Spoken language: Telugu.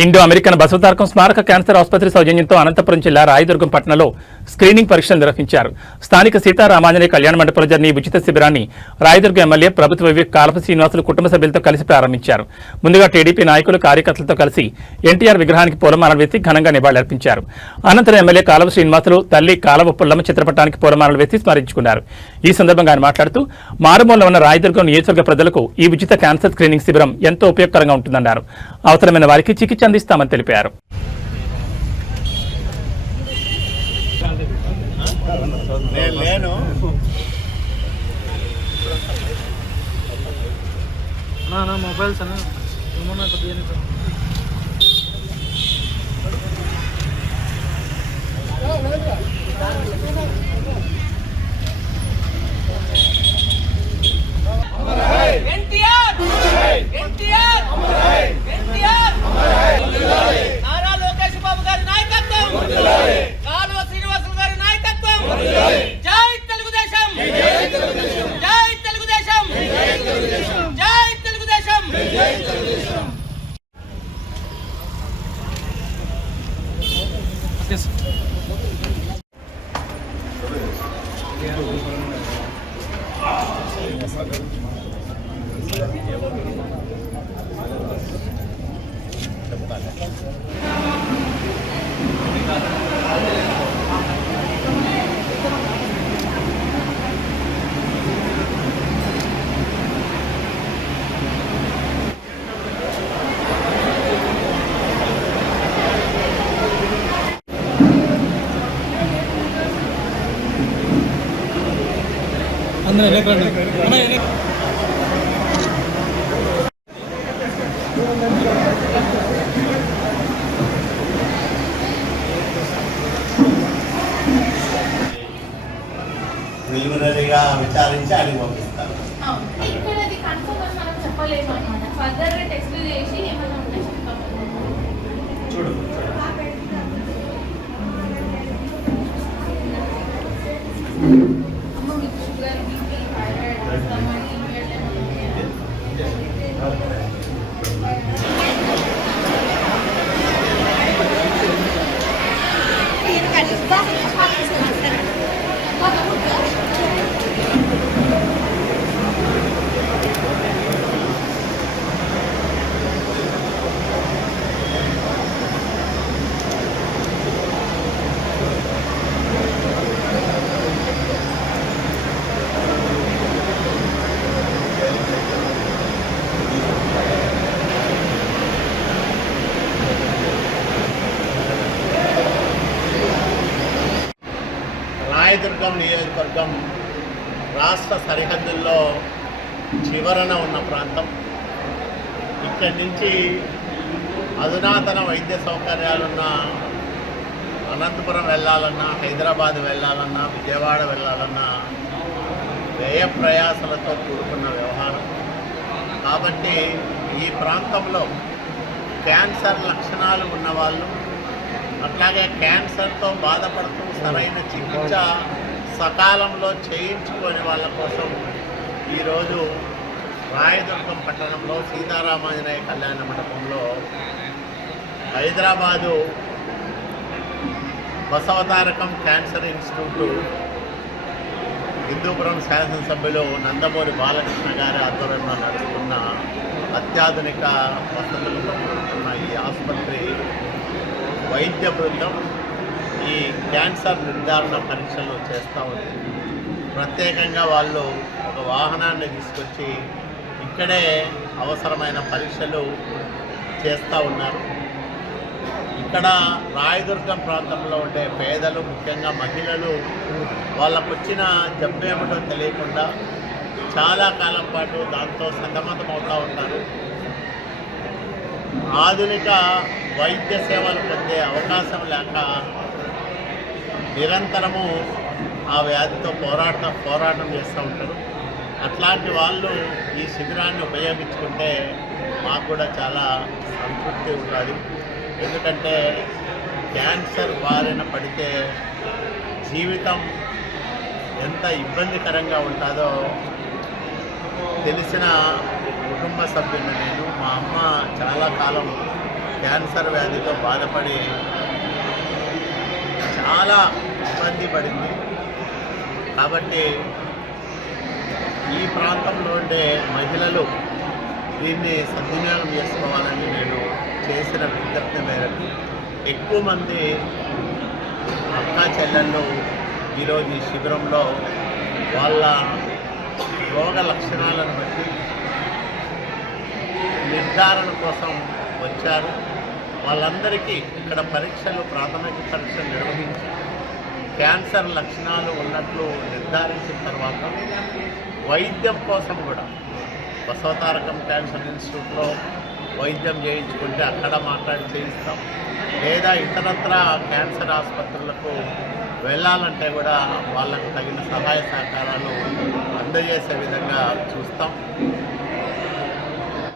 ఇండో అమెరికన్ బసవతారకం స్మారక క్యాన్సర్ ఆసుపత్రి సౌజన్యంతో అనంతపురం జిల్లా రాయదుర్గం పట్టణంలో స్క్రీనింగ్ పరీక్షలు నిర్వహించారు. స్థానిక సీతారామాంజనేయ కళ్యాణ మండపంలో జరిగిన ఈ ఉచిత శిబిరాన్ని రాయదుర్గం ఎమ్మెల్యే ప్రభుత్వ విప్ కాలప శ్రీనివాసులు కుటుంబ సభ్యులతో కలిసి ప్రారంభించారు. ముందుగా టీడీపీ నాయకులు కార్యకర్తలతో కలిసి ఎన్టీఆర్ విగ్రహానికి పూలమాలలు వేసి ఘనంగా నివాళులర్పించారు. అనంతరం ఎమ్మెల్యే కాలవ శ్రీనివాసులు తల్లి కాలవ పుల్లమ్మ చిత్రపటానికి పూలమాలలు వేసి స్మరించుకున్నారు. ఈ సందర్భంగా ఆయన మాట్లాడుతూ మారుమూలలో ఉన్న రాయదుర్గం నియోజకవర్గ ప్రజలకు ఈ ఉచిత క్యాన్సర్ స్క్రీనింగ్ శిబిరం ఎంతో ఉపయోగకరంగా ఉంటుందన్నారు. అవసరమైన వారికి చికిత్స అందిస్తామని తెలిపారు. మొబైల్స్ ప్రిలిమినరీగా విచారించి ఆయన పంపిస్తారు. చూడు రాయదుర్గం నియోజకవర్గం రాష్ట్ర సరిహద్దుల్లో చివరన ఉన్న ప్రాంతం. ఇక్కడి నుంచి అధునాతన వైద్య సౌకర్యాలున్న అనంతపురం వెళ్ళాలన్నా, హైదరాబాద్ వెళ్ళాలన్నా, విజయవాడ వెళ్ళాలన్నా వ్యయ ప్రయాసలతో కూడుకున్న వ్యవహారం. కాబట్టి ఈ ప్రాంతంలో క్యాన్సర్ లక్షణాలు ఉన్నవాళ్ళు, అట్లాగే క్యాన్సర్తో బాధపడుతూ సరైన చికిత్స సకాలంలో చేయించుకొని వాళ్ళ కోసం ఈరోజు రాయదుర్గం పట్టణంలో సీతారామాంజనేయ కళ్యాణ మండపంలో హైదరాబాదు బసవతారకం క్యాన్సర్ ఇన్స్టిట్యూట్ హిందూపురం శాసనసభ్యులు నందమూరి బాలకృష్ణ గారి ఆధ్వర్యంలో నడుస్తున్న అత్యాధునిక వసతులతో కూడుకున్న ఈ ఆసుపత్రి వైద్య బృందం ఈ క్యాన్సర్ నిర్ధారణ పరీక్షలు చేస్తూ ఉంది. ప్రత్యేకంగా వాళ్ళు ఒక వాహనాన్ని తీసుకొచ్చి ఇక్కడే అవసరమైన పరీక్షలు చేస్తూ ఉన్నారు. ఇక్కడ రాయదుర్గం ప్రాంతంలో ఉండే పేదలు, ముఖ్యంగా మహిళలు, వాళ్ళకు వచ్చిన జబ్బు ఏమిటో తెలియకుండా చాలా కాలం పాటు దాంతో సతమతమవుతూ ఉంటారు. ఆధునిక వైద్య సేవలు పొందే అవకాశం లేక నిరంతరము ఆ వ్యాధితో పోరాటం చేస్తూ ఉంటారు. అట్లాంటి వాళ్ళు ఈ శిబిరాన్ని ఉపయోగించుకుంటే మాకు కూడా చాలా సంతృప్తి ఉంటుంది. ఎందుకంటే క్యాన్సర్ బారిన పడితే జీవితం ఎంత ఇబ్బందికరంగా ఉంటుందో తెలిసిన కుటుంబ సభ్యులు నేను. మా అమ్మ చాలా కాలం క్యాన్సర్ వ్యాధితో బాధపడి చాలా ఇబ్బంది పడింది. కాబట్టి ఈ ప్రాంతంలో ఉండే మహిళలు దీన్ని సద్వినియోగం చేసుకోవాలని నేను చేసిన విజ్ఞప్తి మేరకు ఎక్కువ మంది అక్కా చెల్లెళ్ళు ఈరోజు ఈ శిబిరంలో వాళ్ళ రోగ లక్షణాలను బట్టి నిర్ధారణ కోసం వచ్చారు. వాళ్ళందరికీ ఇక్కడ ప్రాథమిక పరీక్షలు నిర్వహించి క్యాన్సర్ లక్షణాలు ఉన్నట్లు నిర్ధారించిన తర్వాత వైద్యం కోసం కూడా బసవతారకం క్యాన్సర్ ఇన్స్టిట్యూట్లో వైద్యం చేయించుకుంటే అక్కడ మాట్లాడి చేయిస్తాం, లేదా ఇతరత్ర క్యాన్సర్ ఆసుపత్రులకు వెళ్ళాలంటే కూడా వాళ్ళకు తగిన సహాయ సహకారాలు అందజేసే విధంగా చూస్తాం.